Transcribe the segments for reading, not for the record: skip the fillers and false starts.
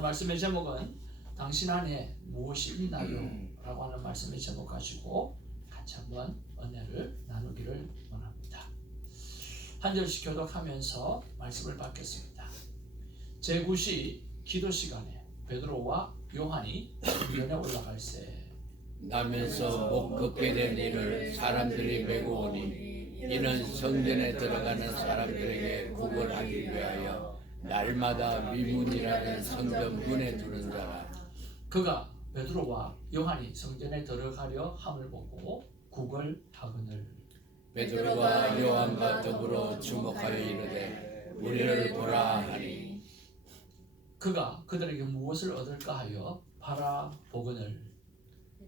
말씀의 제목은 당신 안에 무엇이 있나요? 라고 하는 말씀의 제목 가지고 같이 한번 은혜를 나누기를 원합니다. 한 절씩 교독하면서 말씀을 받겠습니다. 제9시 기도 시간에 베드로와 요한이 성전에 올라갈새 나면서 못 걷게 된 이를 사람들이 메고 오니 이는 성전에 들어가는 사람들에게 구걸하기 위하여 날마다 미문이라는 성전 문에 두는 자라. 그가 베드로와 요한이 성전에 들어가려 함을 보고 구걸하거늘 베드로가 요한과 더불어 주목하여 이르되 우리를 보라 하니 그가 그들에게 무엇을 얻을까 하여 바라보거늘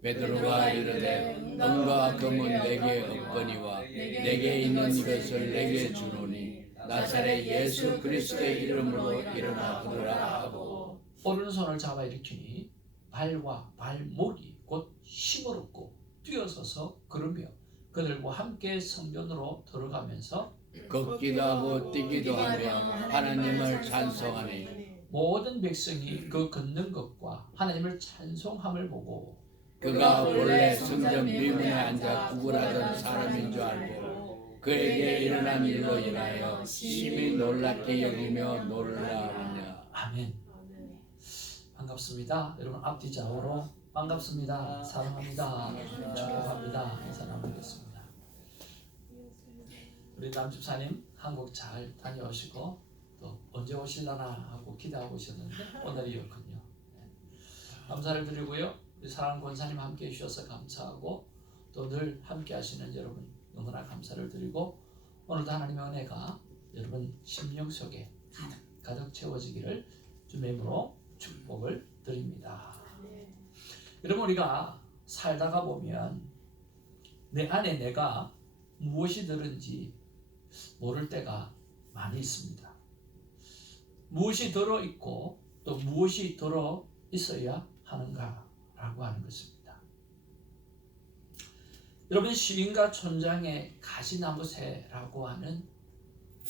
베드로가 이르되 은과 금은 내게 없거니와 내게 있는 이것을 내게 주노니 나사렛 예수 그리스도의 이름으로 일어나 걸으라 하고 오른손을 잡아 일으키니 발과 발목이 곧 힘을 얻고 뛰어서서 걸으며 그들과 함께 성전으로 들어가면서 걷기도 하고 뛰기도 하며 하나님을 찬송하니 모든 백성이 그 걷는 것과 하나님을 찬송함을 보고 그가 본래 성전 미문에 앉아 구걸하던 사람인 줄 알고 그에게 일어난 일로 인하여 심히 놀랍게 여기며 놀라우냐. 아멘. 반갑습니다. 여러분 앞뒤 좌우로 반갑습니다. 사랑합니다. 축복합니다. 인사 나누겠습니다. 우리 남집사님 한국 잘 다녀오시고 또 언제 오실라나 하고 기대하고 오셨는데 오늘이었군요. 감사를 드리고요. 우리 사랑하는 권사님 함께 해주셔서 감사하고 또 늘 함께 하시는 여러분 너무나 감사를 드리고 오늘도 하나님의 은혜가 여러분 심령 속에 가득 채워지기를 주님의 이름으로 축복을 드립니다. 여러분 우리가 살다가 보면 내 안에 내가 무엇이 들은지 모를 때가 많이 있습니다. 무엇이 들어있고 또 무엇이 들어있어야 하는가라고 하는 것입니다. 여러분 시인가 촌장의 가시나무새라고 하는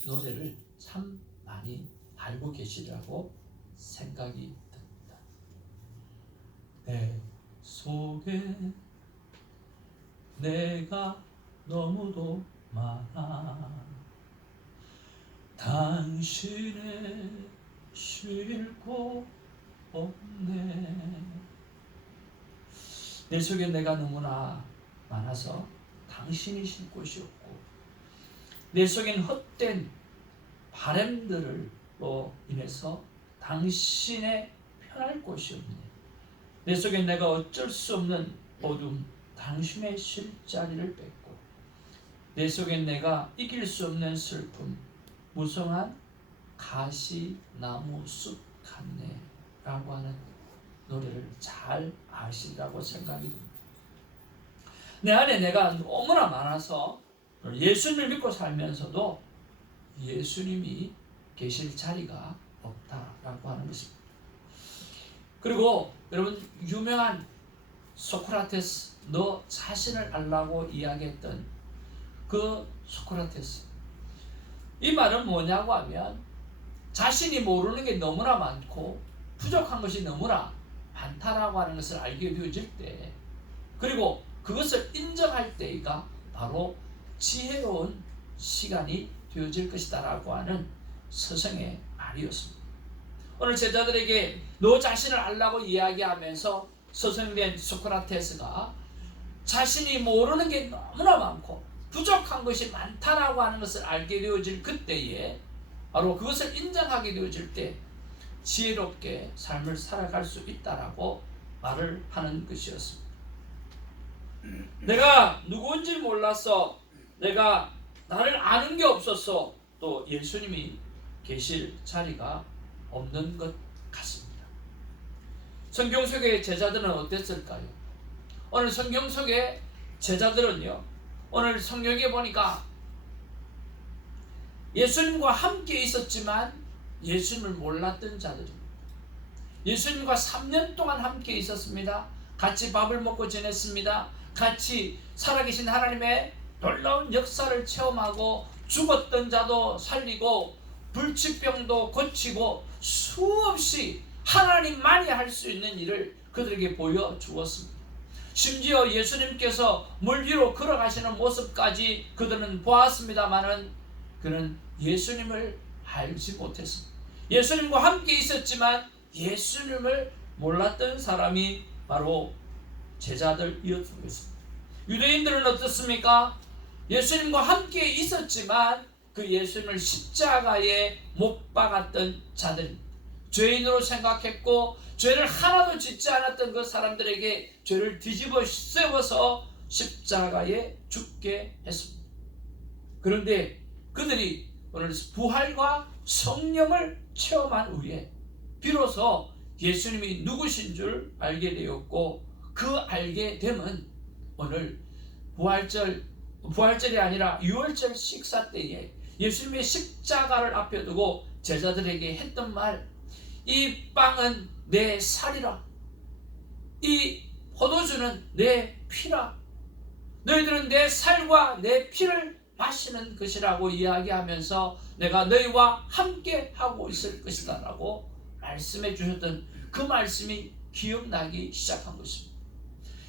노래를 참 많이 알고 계시리라고 생각이 듭니다. 내 속에 내가 너무도 많아 당신의 쉴 곳 없네. 내 속에 내가 너무나 많아서 당신이 쉴 곳이 없고 내 속엔 헛된 바람들로 인해서 당신의 편할 곳이 없네. 내 속엔 내가 어쩔 수 없는 어둠 당신의 쉴 자리를 뺏고 내 속엔 내가 이길 수 없는 슬픔 무성한 가시나무 숲 같네 라고 하는 노래를 잘 아시리라고 생각이 듭니다. 내 안에 내가 너무나 많아서 예수님을 믿고 살면서도 예수님이 계실 자리가 없다라고 하는 것입니다. 그리고 여러분 유명한 소크라테스 너 자신을 알라고 이야기했던 그 소크라테스 이 말은 뭐냐고 하면 자신이 모르는 게 너무나 많고 부족한 것이 너무나 많다라고 하는 것을 알게 되어질 때 그리고 그것을 인정할 때가 바로 지혜로운 시간이 되어질 것이다 라고 하는 스승의 말이었습니다. 오늘 제자들에게 너 자신을 알라고 이야기하면서 스승된 소크라테스가 자신이 모르는 게 너무나 많고 부족한 것이 많다라고 하는 것을 알게 되어질 그때에 바로 그것을 인정하게 되어질 때 지혜롭게 삶을 살아갈 수 있다라고 말을 하는 것이었습니다. 내가 누구인지 몰라서 내가 나를 아는 게 없어서 또 예수님이 계실 자리가 없는 것 같습니다. 성경 속의 제자들은 어땠을까요? 오늘 성경 속의 제자들은요 오늘 성경에 보니까 예수님과 함께 있었지만 예수님을 몰랐던 자들입니다. 예수님과 3년 동안 함께 있었습니다. 같이 밥을 먹고 지냈습니다. 같이 살아계신 하나님의 놀라운 역사를 체험하고 죽었던 자도 살리고 불치병도 고치고 수없이 하나님만이 할 수 있는 일을 그들에게 보여주었습니다. 심지어 예수님께서 물 위로 걸어가시는 모습까지 그들은 보았습니다마는 그는 예수님을 알지 못했습니다. 예수님과 함께 있었지만 예수님을 몰랐던 사람이 바로 제자들이었던 것입니다. 유대인들은 어떻습니까? 예수님과 함께 있었지만 그 예수님을 십자가에 못 박았던 자들입니다. 죄인으로 생각했고 죄를 하나도 짓지 않았던 그 사람들에게 죄를 뒤집어 세워서 십자가에 죽게 했습니다. 그런데 그들이 오늘 부활과 성령을 체험한 후에 비로소 예수님이 누구신 줄 알게 되었고, 그 알게 됨은 오늘 부활절이 아니라 유월절 식사 때에 예수님의 십자가를 앞에 두고 제자들에게 했던 말, 이 빵은 내 살이라, 이 포도주는 내 피라, 너희들은 내 살과 내 피를 마시는 것이라고 이야기하면서 내가 너희와 함께 하고 있을 것이다 라고 말씀해 주셨던 그 말씀이 기억나기 시작한 것입니다.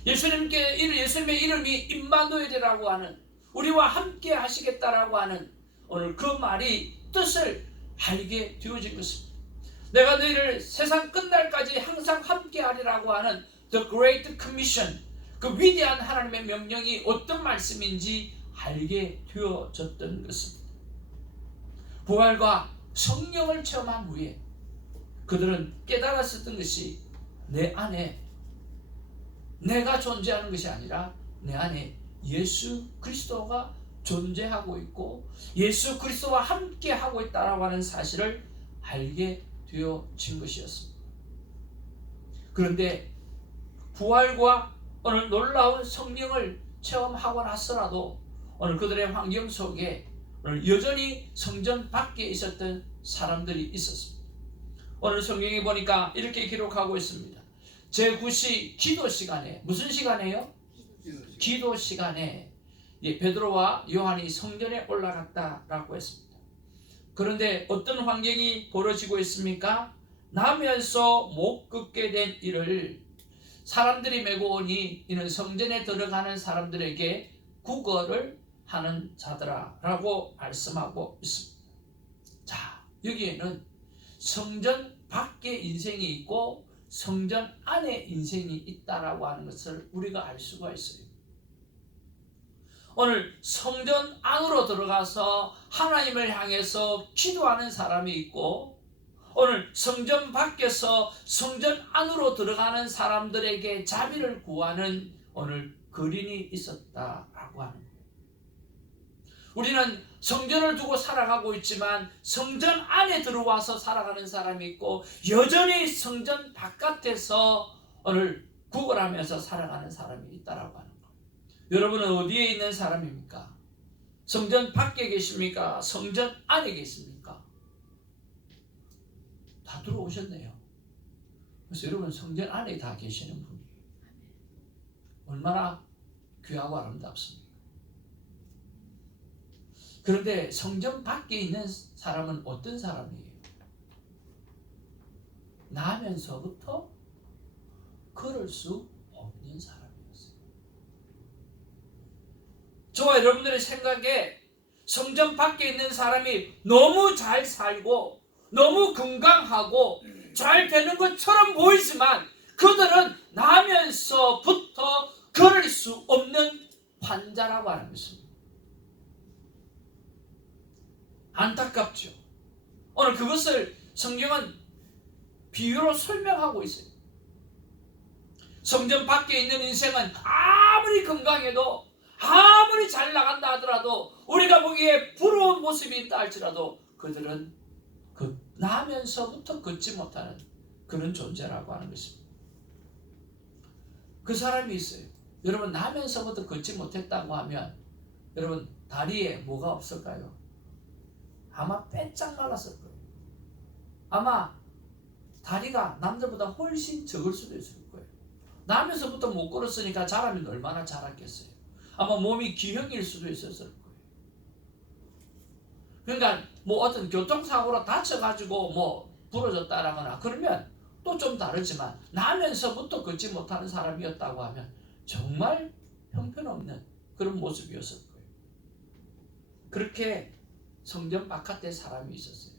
예수님의 이름이 임마누엘이라고 하는, 우리와 함께 하시겠다라고 하는 오늘 그 말이 뜻을 알게 되어진 것입니다. 내가 너희를 세상 끝날까지 항상 함께 하리라고 하는 The Great Commission, 그 위대한 하나님의 명령이 어떤 말씀인지 알게 되어졌던 것입니다. 부활과 성령을 체험한 후에 그들은 깨달았었던 것이 내 안에 내가 존재하는 것이 아니라 내 안에 예수 그리스도가 존재하고 있고 예수 그리스도와 함께 하고 있다라고 하는 사실을 알게 되어진 것이었습니다. 그런데 부활과 오늘 놀라운 성령을 체험하고 나서라도 오늘 그들의 환경 속에 오늘 여전히 성전 밖에 있었던 사람들이 있었습니다. 오늘 성경에 보니까 이렇게 기록하고 있습니다. 제9시 기도 시간에, 무슨 시간에요? 기도 시간에 베드로와 요한이 성전에 올라갔다라고 했습니다. 그런데 어떤 환경이 벌어지고 있습니까? 나면서 못 걷게 된 이를 사람들이 메고 오니 이는 성전에 들어가는 사람들에게 구걸을 하는 자들아 라고 말씀하고 있습니다. 자, 여기에는 성전 밖에 인생이 있고 성전 안에 인생이 있다라고 하는 것을 우리가 알 수가 있어요. 오늘 성전 안으로 들어가서 하나님을 향해서 기도하는 사람이 있고, 오늘 성전 밖에서 성전 안으로 들어가는 사람들에게 자비를 구하는 오늘 거린이 있었다라고 하는 거예요. 우리는 성전을 두고 살아가고 있지만 성전 안에 들어와서 살아가는 사람이 있고, 여전히 성전 바깥에서 오늘 구걸하면서 살아가는 사람이 있다라고 하는 거예요. 여러분은 어디에 있는 사람입니까? 성전 밖에 계십니까? 성전 안에 계십니까? 다 들어오셨네요. 그래서 여러분 성전 안에 다 계시는 분이에요. 얼마나 귀하고 아름답습니까? 그런데 성전 밖에 있는 사람은 어떤 사람이에요? 나면서부터 걸을 수 없는 사람이었어요. 저와 여러분들의 생각에 성전 밖에 있는 사람이 너무 잘 살고 너무 건강하고 잘 되는 것처럼 보이지만 그들은 나면서부터 걸을 수 없는 환자라고 하는 것입니다. 안타깝죠. 오늘 그것을 성경은 비유로 설명하고 있어요. 성전 밖에 있는 인생은 아무리 건강해도 아무리 잘 나간다 하더라도 우리가 보기에 부러운 모습이 있다 할지라도 그들은 나면서부터 걷지 못하는 그런 존재라고 하는 것입니다. 그 사람이 있어요. 여러분 나면서부터 걷지 못했다고 하면 여러분 다리에 뭐가 없을까요? 아마 빼짝 말랐을 거예요. 아마 다리가 남들보다 훨씬 적을 수도 있을 거예요. 나면서부터 못 걸었으니까 자라면 얼마나 자랐겠어요. 아마 몸이 기형일 수도 있었을 거예요. 그러니까 뭐 어떤 교통사고로 다쳐가지고 뭐 부러졌다라거나 그러면 또 또 좀 다르지만 나면서부터 걷지 못하는 사람이었다고 하면 정말 형편없는 그런 모습이었을 거예요. 그렇게 성전 바깥에 사람이 있었어요.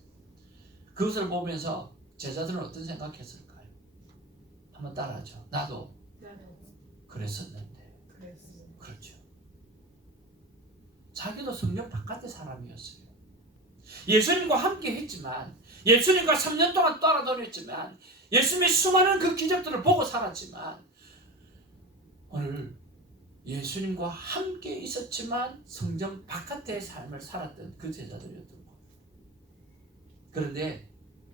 그것을 보면서 제자들은 어떤 생각했을까요? 한번 따라하죠. 나도 그랬었는데. 그렇죠. 자기도 성전 바깥의 사람이었어요. 예수님과 함께 했지만, 예수님과 3년 동안 따라다녔지만, 예수님의 수많은 그 기적들을 보고 살았지만, 오늘 예수님과 함께 있었지만 성전 바깥의 삶을 살았던 그 제자들이었던 거예요. 그런데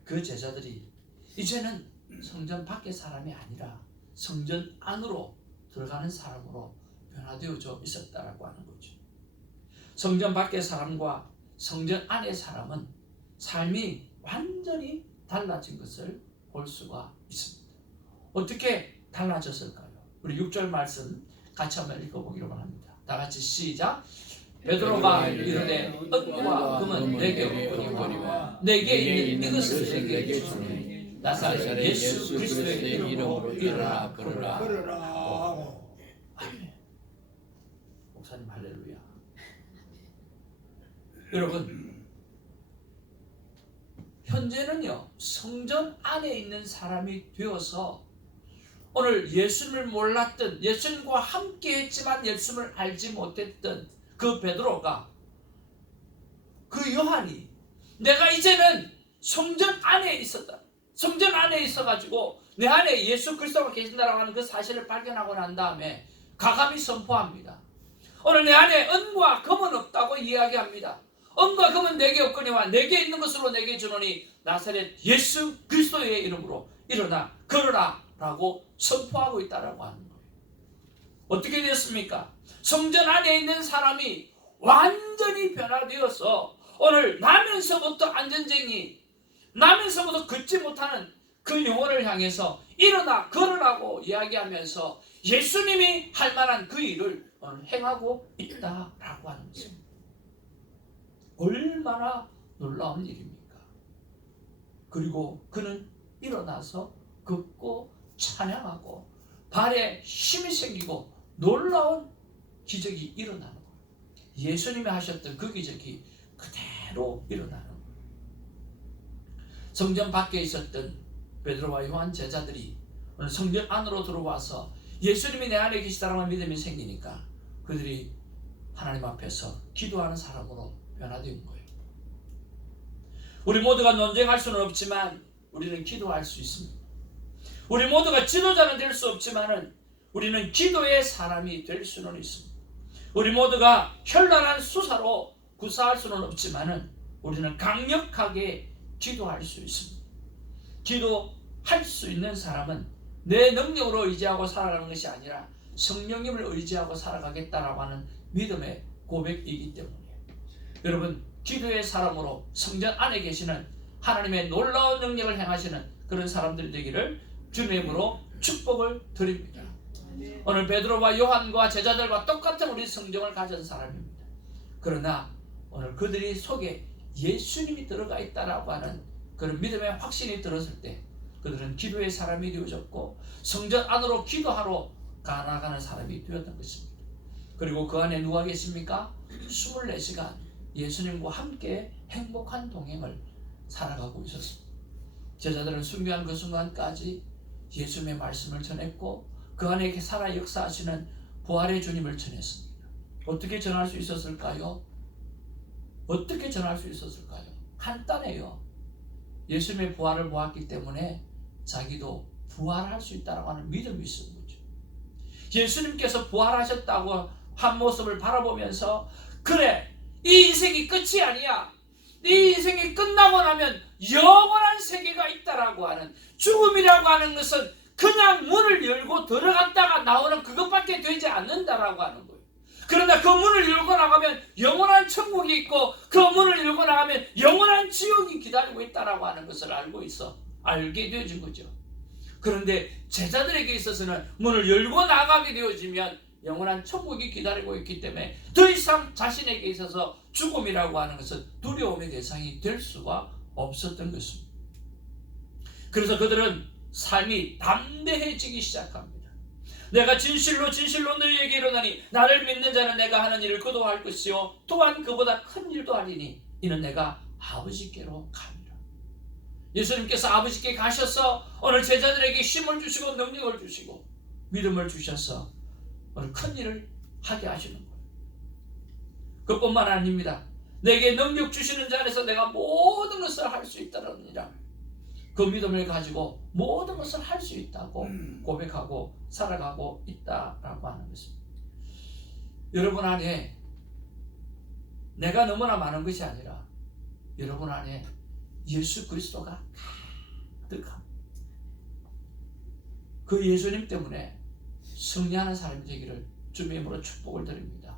그 제자들이 이제는 성전 밖의 사람이 아니라 성전 안으로 들어가는 사람으로 변화되어져 있었다라고 하는 거죠. 성전 밖의 사람과 성전 안의 사람은 삶이 완전히 달라진 것을 볼 수가 있습니다. 어떻게 달라졌을까요? 우리 6절 말씀 같이 한번 읽어보기로 합니다. 다 같이 시작. 베드로가 이르되 은과 금은 내게 없거니와 내게 있는 이것을 내게 주노니 나사렛 예수 그리스도의 이름으로 일어나 걸으라. 아멘. 목사님 할렐루야. 여러분, 현재는요 성전 안에 있는 사람이 되어서 오늘 예수님을 몰랐던, 예수님과 함께 했지만 예수님을 알지 못했던 그 베드로가, 그 요한이 내가 이제는 성전 안에 있었다, 성전 안에 있어가지고 내 안에 예수 그리스도가 계신다라고 하는 그 사실을 발견하고 난 다음에 과감히 선포합니다. 오늘 내 안에 은과 금은 없다고 이야기합니다. 은과 금은 내게 없거니와 내게 있는 것으로 내게 주노니 나사렛 예수 그리스도의 이름으로 일어나 걸으라 라고 선포하고 있다라고 하는 거예요. 어떻게 됐습니까? 성전 안에 있는 사람이 완전히 변화되어서 오늘 나면서부터 안전쟁이, 나면서부터 걷지 못하는 그 영혼을 향해서 일어나 걸으라고 이야기하면서 예수님이 할 만한 그 일을 오늘 행하고 있다라고 하는 것입니다. 얼마나 놀라운 일입니까? 그리고 그는 일어나서 걷고 찬양하고 발에 힘이 생기고 놀라운 기적이 일어나는 거예요. 예수님이 하셨던 그 기적이 그대로 일어나는 거예요. 성전 밖에 있었던 베드로와 요한 제자들이 오늘 성전 안으로 들어와서 예수님이 내 안에 계시다라는 믿음이 생기니까 그들이 하나님 앞에서 기도하는 사람으로 변화된 거예요. 우리 모두가 논쟁할 수는 없지만 우리는 기도할 수 있습니다. 우리 모두가 지도자는 될 수 없지만 우리는 기도의 사람이 될 수는 있습니다. 우리 모두가 현란한 수사로 구사할 수는 없지만 우리는 강력하게 기도할 수 있습니다. 기도할 수 있는 사람은 내 능력으로 의지하고 살아가는 것이 아니라 성령님을 의지하고 살아가겠다라고 하는 믿음의 고백이기 때문이에요. 여러분, 기도의 사람으로 성전 안에 계시는 하나님의 놀라운 능력을 행하시는 그런 사람들이 되기를 주님으로 축복을 드립니다. 오늘 베드로와 요한과 제자들과 똑같은 우리 성경을 가진 사람입니다. 그러나 오늘 그들이 속에 예수님이 들어가 있다라고 하는 그런 믿음의 확신이 들었을 때 그들은 기도의 사람이 되어졌고 성전 안으로 기도하러 나가는 사람이 되었던 것입니다. 그리고 그 안에 누가 계십니까? 24시간 예수님과 함께 행복한 동행을 살아가고 있었습니다. 제자들은 순교한 그 순간까지 예수님의 말씀을 전했고 그 안에 살아 역사하시는 부활의 주님을 전했습니다. 어떻게 전할 수 있었을까요? 어떻게 전할 수 있었을까요? 간단해요. 예수님의 부활을 보았기 때문에 자기도 부활할 수 있다고 하는 믿음이 있었던 거죠. 예수님께서 부활하셨다고 한 모습을 바라보면서 그래, 이 인생이 끝이 아니야. 이 인생이 끝나고 나면 영원한 세계가 있다라고 하는, 죽음이라고 하는 것은 그냥 문을 열고 들어갔다가 나오는 그것밖에 되지 않는다라고 하는 거예요. 그러나 그 문을 열고 나가면 영원한 천국이 있고 그 문을 열고 나가면 영원한 지옥이 기다리고 있다라고 하는 것을 알게 되어진 거죠. 그런데 제자들에게 있어서는 문을 열고 나가게 되어지면 영원한 천국이 기다리고 있기 때문에 더 이상 자신에게 있어서 죽음이라고 하는 것은 두려움의 대상이 될 수가 없었던 것입니다. 그래서 그들은 삶이 담대해지기 시작합니다. 내가 진실로 너희에게 이르노니 나를 믿는 자는 내가 하는 일을 그도 할 것이요 또한 그보다 큰 일도 하리니 이는 내가 아버지께로 갑니다. 예수님께서 아버지께 가셔서 오늘 제자들에게 힘을 주시고 능력을 주시고 믿음을 주셔서 오늘 큰 일을 하게 하시는 거예요. 그뿐만 아닙니다. 내게 능력 주시는 자 안에서 내가 모든 것을 할 수 있다느니라. 그 믿음을 가지고 모든 것을 할 수 있다고 고백하고 살아가고 있다라고 하는 것입니다. 여러분 안에 내가 너무나 많은 것이 아니라 여러분 안에 예수 그리스도가 가득합니다. 그 예수님 때문에 승리하는 사람이 되기를 주님의 이름으로 축복을 드립니다.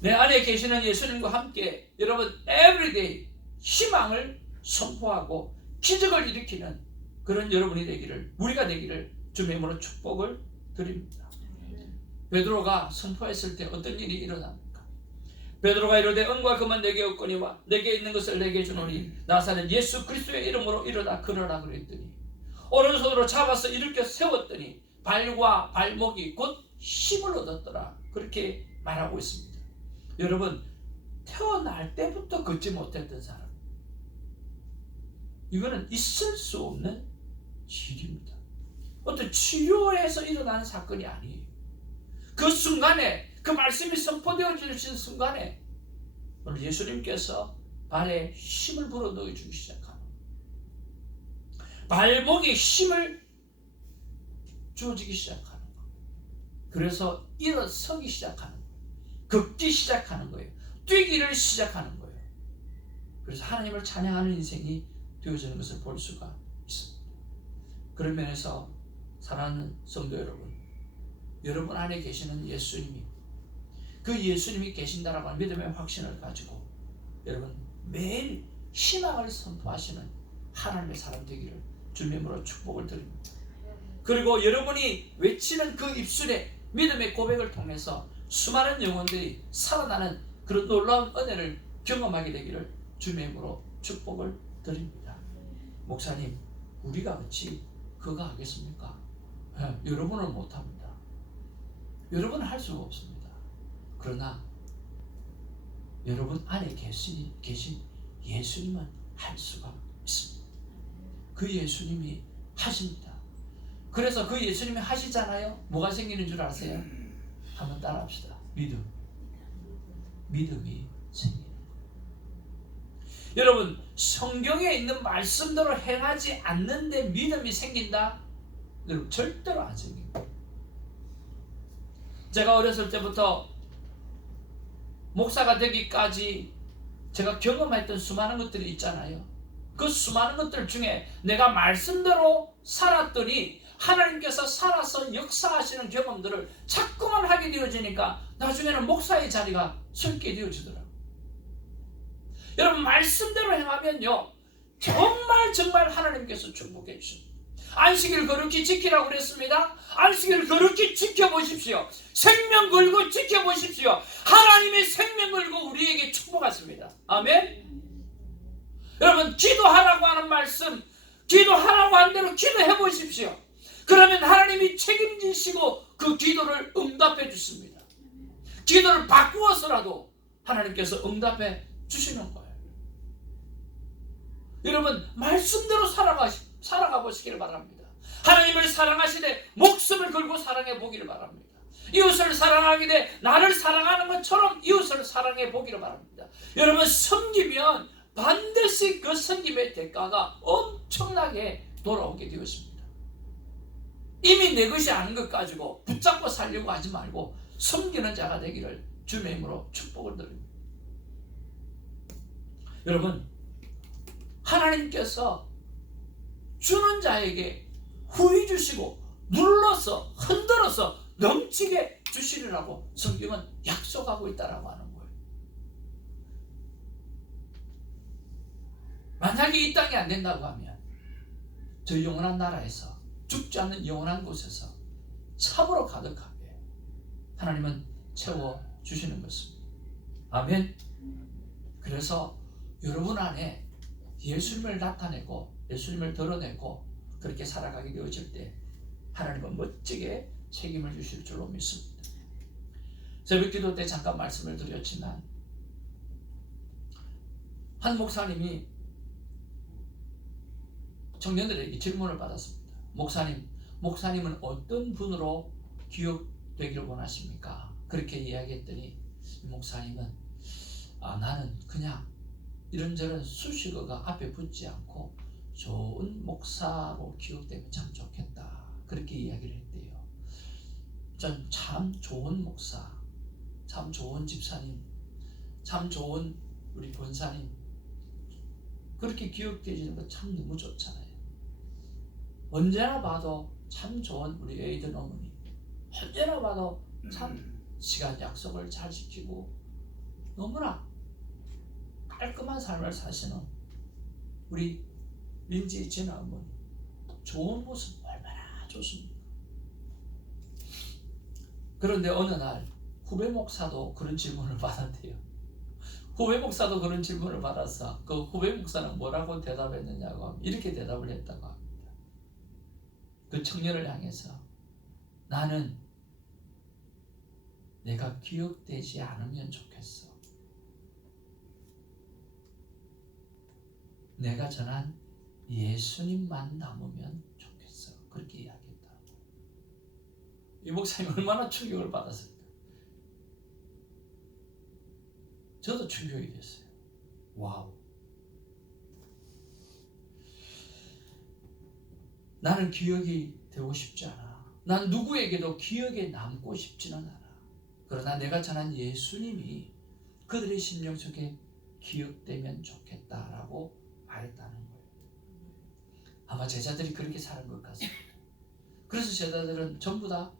내 안에 계시는 예수님과 함께 여러분 everyday 희망을 선포하고 기적을 일으키는 그런 여러분이 되기를, 우리가 되기를 주님의 이름으로 축복을 드립니다. 베드로가 선포했을 때 어떤 일이 일어납니까? 베드로가 이르되 은과 금은 내게 없거니와 내게 있는 것을 내게 주노니 나사렛 예수 그리스도의 이름으로 일어나 걸으라 그랬더니 오른손으로 잡아서 일으켜 세웠더니 발과 발목이 곧 힘을 얻었더라. 그렇게 말하고 있습니다. 여러분, 태어날 때부터 걷지 못했던 사람, 이거는 있을 수 없는 일입니다. 어떤 치료에서 일어나는 사건이 아니에요. 그 순간에, 그 말씀이 선포되어지는 순간에 오늘 예수님께서 발에 힘을 불어 넣어주기 시작하는, 발목에 힘을 주어지기 시작하는 거. 그래서 일어서기 시작하는 거예요. 걷기 시작하는 거예요. 뛰기를 시작하는 거예요. 그래서 하나님을 찬양하는 인생이 되어지는 것을 볼 수가 있습니다. 그런 면에서 사랑하는 성도 여러분, 여러분 안에 계시는 예수님이, 그 예수님이 계신다라고 하는 믿음의 확신을 가지고 여러분 매일 희망을 선포하시는 하나님의 사람 되기를 주님의 이름으로 축복을 드립니다. 그리고 여러분이 외치는 그 입술에 믿음의 고백을 통해서 수많은 영혼들이 살아나는 그런 놀라운 은혜를 경험하게 되기를 주님의 이름으로 축복을 드립니다. 목사님, 우리가 어찌 그거 하겠습니까? 여러분은 못합니다. 여러분은 할 수가 없습니다. 그러나 여러분 안에 계신 예수님은 할 수가 있습니다. 그 예수님이 하십니다. 그래서 그 예수님이 하시잖아요. 뭐가 생기는 줄 아세요? 한번 따라합시다. 믿음이 생기는 거예요. 여러분, 성경에 있는 말씀대로 행하지 않는데 믿음이 생긴다? 여러분, 절대로 안 생깁니다. 제가 어렸을 때부터 목사가 되기까지 제가 경험했던 수많은 것들이 있잖아요. 그 수많은 것들 중에 내가 말씀대로 살았더니 하나님께서 살아서 역사하시는 경험들을 자꾸만 하게 되어지니까 나중에는 목사의 자리가 서 있게 되어지더라고요. 여러분, 말씀대로 행하면요 정말 하나님께서 축복해 주십니다. 안식일 거룩히 지키라고 그랬습니다. 안식일 거룩히 지켜보십시오. 생명 걸고 지켜보십시오. 하나님의 생명 걸고 우리에게 축복하십니다. 아멘. 여러분, 기도하라고 하는 말씀, 기도하라고 한 대로 기도해 보십시오. 그러면 하나님이 책임지시고 그 기도를 응답해 주십니다. 기도를 바꾸어서라도 하나님께서 응답해 주시는 거예요. 여러분, 말씀대로 살아가 보시기를 바랍니다. 하나님을 사랑하시되 목숨을 걸고 사랑해 보기를 바랍니다. 이웃을 사랑하게 돼 나를 사랑하는 것처럼 이웃을 사랑해 보기를 바랍니다. 여러분, 섬기면 반드시 그 섬김의 대가가 엄청나게 돌아오게 되었습니다. 이미 내 것이 아닌 것 가지고 붙잡고 살려고 하지 말고 섬기는 자가 되기를 주님의 이름으로 축복을 드립니다. 여러분, 하나님께서 주는 자에게 후히 주시고 눌러서 흔들어서 넘치게 주시리라고 성경은 약속하고 있다라고 하는 거예요. 만약에 이 땅이 안 된다고 하면 저 영원한 나라에서, 죽지 않는 영원한 곳에서 참으로 가득하게 하나님은 채워주시는 것입니다. 아멘. 그래서 여러분 안에 예수님을 나타내고 예수님을 드러내고 그렇게 살아가게 되어질 때 하나님은 멋지게 책임을 주실 줄로 믿습니다. 새벽기도 때 잠깐 말씀을 드렸지만 한 목사님이 청년들에게 질문을 받았습니다. 목사님은 어떤 분으로 기억되기를 원하십니까? 그렇게 이야기했더니 목사님은 나는 그냥 이런저런 수식어가 앞에 붙지 않고 좋은 목사로 기억되면 참 좋겠다. 그렇게 이야기를 했대요. 전 참 좋은 목사, 참 좋은 집사님, 참 좋은 우리 권사님 그렇게 기억되지는 거 참 너무 좋잖아요. 언제나 봐도 참 좋은 우리 에이든 어머니, 언제나 봐도 참 시간 약속을 잘 지키고 너무나 깔끔한 삶을 사시는 우리 린지 진아 어머니, 좋은 모습 얼마나 좋습니까? 그런데 어느 날 후배 목사도 그런 질문을 받았대요. 후배 목사도 그런 질문을 받아서 그 후배 목사는 뭐라고 대답했느냐고 하면 이렇게 대답을 했다고 합니다. 그 청년을 향해서 나는 내가 기억되지 않으면 좋겠어. 내가 전한 예수님만 남으면 좋겠어. 그렇게 이야기했다. 이 목사님 얼마나 충격을 받았을까. 저도 충격이 됐어요. 와우. 나는 기억이 되고 싶지 않아. 난 누구에게도 기억에 남고 싶지는 않아. 그러나 내가 전한 예수님이 그들의 심령 속에 기억되면 좋겠다라고 말했다는 거예요. 아마 제자들이 그렇게 사는 것 같습니다. 그래서 제자들은 전부 다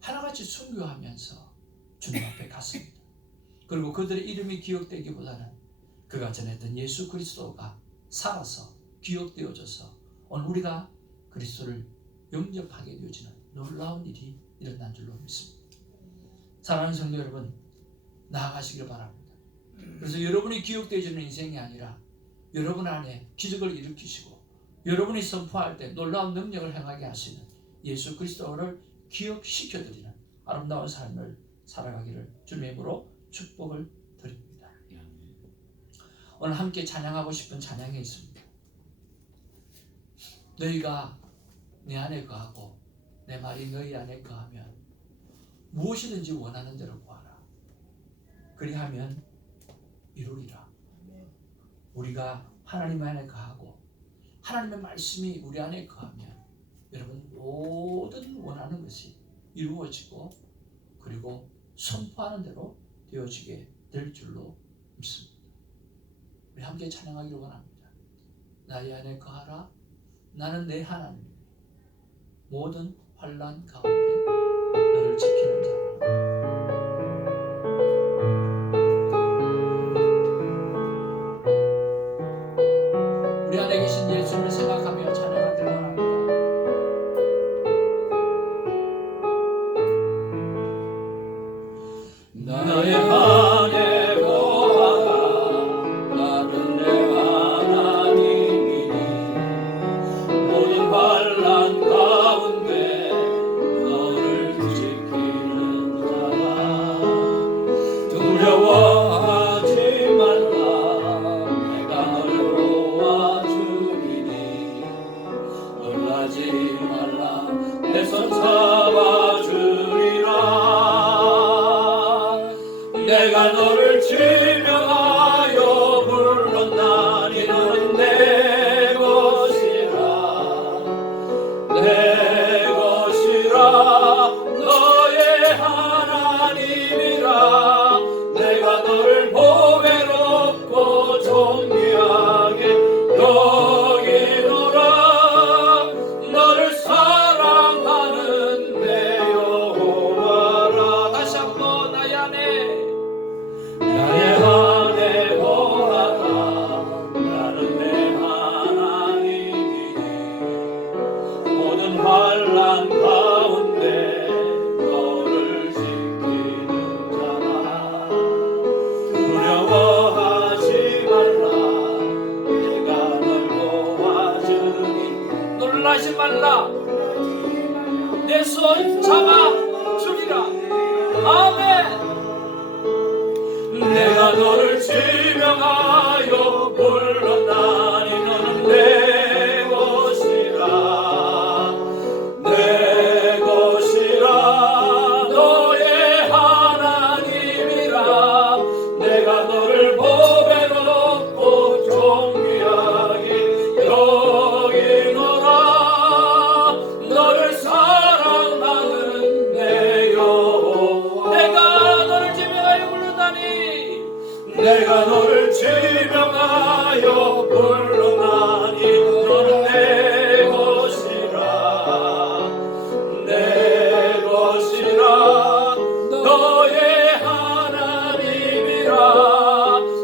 하나같이 순교하면서 주님 앞에 갔습니다. 그리고 그들의 이름이 기억되기보다는 그가 전했던 예수 그리스도가 살아서 기억되어져서 오늘 우리가 그리스도를 영접하게 되어지는 놀라운 일이 일어난 줄로 믿습니다. 사랑하는 성도 여러분, 나아가시길 바랍니다. 그래서 여러분이 기억되어지는 인생이 아니라 여러분 안에 기적을 일으키시고 여러분이 선포할 때 놀라운 능력을 행하게 하시는 예수 그리스도를 기억시켜드리는 아름다운 삶을 살아가기를 주님의 이름으로 축복을 드립니다. 오늘 함께 찬양하고 싶은 찬양이 있습니다. 너희가 내 안에 거하고 내 말이 너희 안에 거하면 무엇이든지 원하는 대로 구하라. 그리하면 이루리라. 우리가 하나님 안에 거하고 하나님의 말씀이 우리 안에 거하면 여러분 모든 원하는 것이 이루어지고 그리고 선포하는 대로 되어지게 될 줄로 믿습니다. 우리 함께 찬양하기를 원합니다. 나의 안에 거하라. 나는 내 하나님이니 모든 환난 가운데 너를 지키는 자라. 우리 안에 계신 예수를 생각하며 찬양하기를 원합니다. 나의 안에 거하라. 나는 내 하나님이니 모든 환난 가운데 너를 지키는 자라. 두려워하지 말라. 내가 널 도와주리니 놀라지 말라. 내 손 잡아주리라. 내가 너를 지명하여 불렀나니 너는 내 것이라. 내 것이라. 너의 하나님이라. 내가 너를 보배롭고 존귀하게 여기노라. 너를 사랑하는 내 여호와라. 다시 한번 나의 안에 거하라. 나는 내 하나님이니 모든 환난 가운데 너를 지키는 자라. 두려워하지 말라. 내가 널 도와주니 놀라지 말라. 내 손 잡아 주리라. 아멘. 내가 너를 지명하여 불렀나니 너는 내 것이라. 내 것이라. 너의 하나님이라. 내가 너를 보배로 놓고 존귀하게 여기노라. 너를 사랑하는 내 여호와. 내가 너를 지명하여 불렀나니 내가 너를 지명하여 불렀나니 너는 내 것이라. 내 것이라. 너의 하나님이라.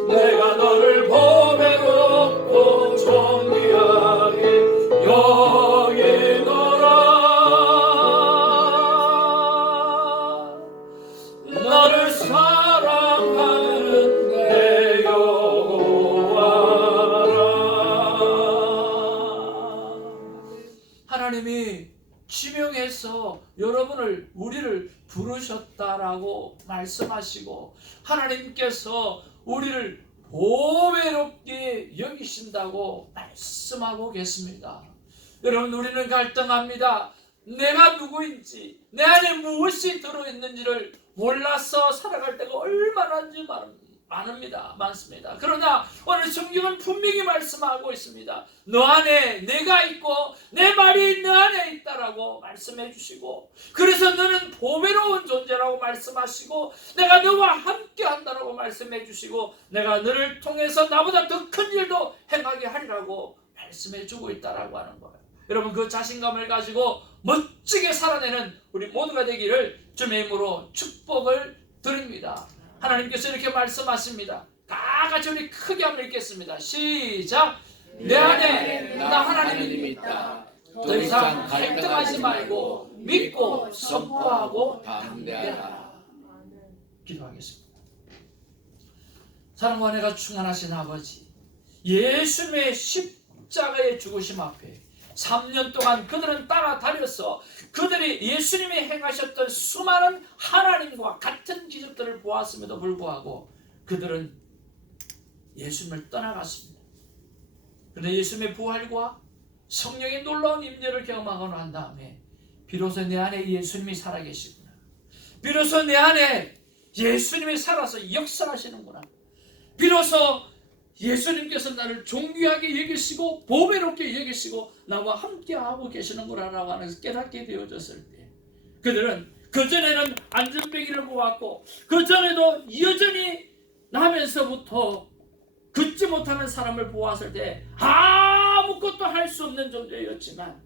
내가 너를 보배로 놓고 존귀하게 여기노라. 너를 사랑하는 내 여호와라. 하나님이 지명해서 여러분을 우리를 부르셨다라고 말씀하시고 하나님께서 우리를 보배롭게 여기신다고 말씀하고 계십니다. 여러분, 우리는 갈등합니다. 내가 누구인지, 내 안에 무엇이 들어있는지를 몰라서 살아갈 때가 얼마나 많습니다. 그러나 오늘 성경은 분명히 말씀하고 있습니다. 너 안에 내가 있고 내 말이 너 안에 있다라고 말씀해 주시고, 그래서 너는 보배로운 존재라고 말씀하시고, 내가 너와 함께 한다라고 말씀해 주시고, 내가 너를 통해서 나보다 더 큰 일도 행하게 하리라고 말씀해 주고 있다라고 하는 거예요. 여러분, 그 자신감을 가지고 멋지게 살아내는 우리 모두가 되기를 주님의 이름으로 축복을 드립니다. 하나님께서 이렇게 말씀하십니다. 다 같이 우리 크게 한번 읽겠습니다. 시작. 내 안에 나 하나님이 있다. 더 이상 갈등하지 말고 믿고 선포하고 담대하라. 기도하겠습니다. 사랑과 은혜가 충만하신 아버지, 예수님의 십자가의 죽으심 앞에 3년 동안 그들은 따라다녀서 그들이 예수님이 행하셨던 수많은 하나님과 같은 기적들을 보았음에도 불구하고 그들은 예수님을 떠나갔습니다. 그런데 예수님의 부활과 성령의 놀라운 임재를 경험하고 난 다음에 비로소 내 안에 예수님이 살아계시구나, 비로소 내 안에 예수님이 살아서 역사하시는구나, 비로소 예수님께서 나를 존귀하게 여기시고 보배롭게 여기시고 나와 함께하고 계시는구나라고 하는 것을 깨닫게 되어졌을 때, 그들은 그전에는 안전뱅이를 보았고 그전에도 여전히 나면서부터 걷지 못하는 사람을 보았을 때 아무것도 할 수 없는 존재였지만,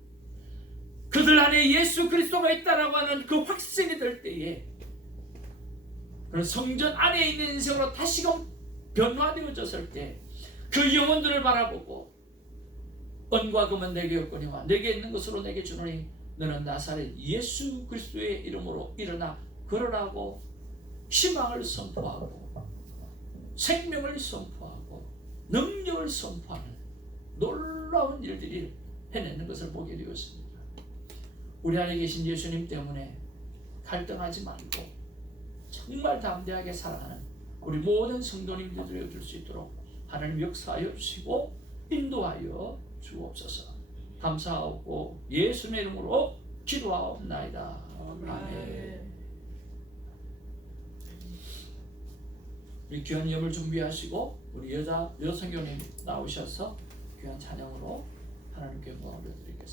그들 안에 예수 그리스도가 있다라고 하는 그 확신이 될 때에 그런 성전 안에 있는 인생으로 다시금 변화되어졌을 때 그 영혼들을 바라보고 은과 금은 내게 없거니와 내게 있는 것으로 내게 주노니 너는 나사렛 예수 그리스도의 이름으로 일어나 걸으라고 희망을 선포하고 생명을 선포하고 능력을 선포하는 놀라운 일들이 해내는 것을 보게 되었습니다. 우리 안에 계신 예수님 때문에 갈등하지 말고 정말 담대하게 살아가는 우리 모든 성도님들 되어줄 수 있도록 하나님 역사하여 주시고 인도하여 주옵소서. 감사하고 예수님의 이름으로 기도하옵나이다. 아멘. 우리 귀한 예물 준비하시고 우리 여성교님 나오셔서 귀한 찬양으로 하나님께 영광을 드리겠습니다.